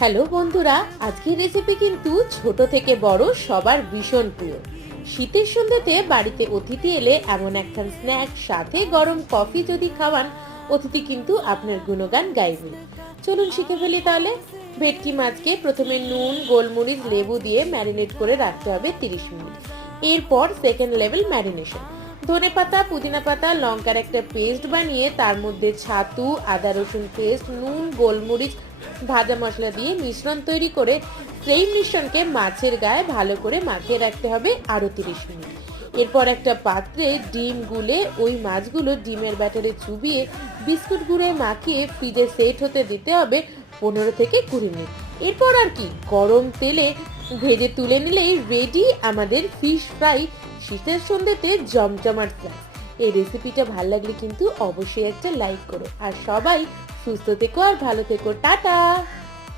Hello বন্ধুরা, আজকের recipe কিন্তু ছোট থেকে বড় সবার ভীষণ প্রিয়। শীতের সন্ধ্যাতে বাড়িতে অতিথি এলে এমন একটা স্ন্যাক সাথে গরম কফি যদি খাওয়ান, অতিথি কিন্তু আপনার গুণগান গাইবে। চলুন শিখে ফেলি তাহলে। ভেটকি মাছকে প্রথমে নুন, গোলমরিচ, লেবু দিয়ে ম্যারিনেট করে রাখতে হবে 30 মিনিট। এরপর সেকেন্ড লেভেল ম্যারিনেশন, ধনেপাতা, পুদিনা পাতা, লঙ্কার একটা পেস্ট বানিয়ে তার মধ্যে ছাতু, আদা রসুন পেস্ট, নুন, গোলমরিচ, ভাজা মশলা দিয়ে মিশ্রণ তৈরি করে সেই মিশ্রণকে মাছের গায়ে ভালো করে মাখিয়ে রাখতে হবে আরো 30 মিনিট। এরপর একটা পাত্রে ডিম গুলে ওই মাছগুলো ডিমের ব্যাটারে চুবিয়ে বিস্কুট গুঁড়ে মাখিয়ে ফ্রিজে সেট হতে দিতে হবে 15 থেকে 20 মিনিট। এরপর আর কি, গরম তেলে ভেজে তুলে নিলেই রেডি আমাদের ফিশ ফ্রাই। শীতের সন্ধ্যেতে জমজমাট স্ন্যাক্স। এই রেসিপিটা ভালো লাগলে কিন্তু অবশ্যই একটা লাইক করো। আর সবাই সুস্থ থেকো আর ভালো থেকো। টাটা।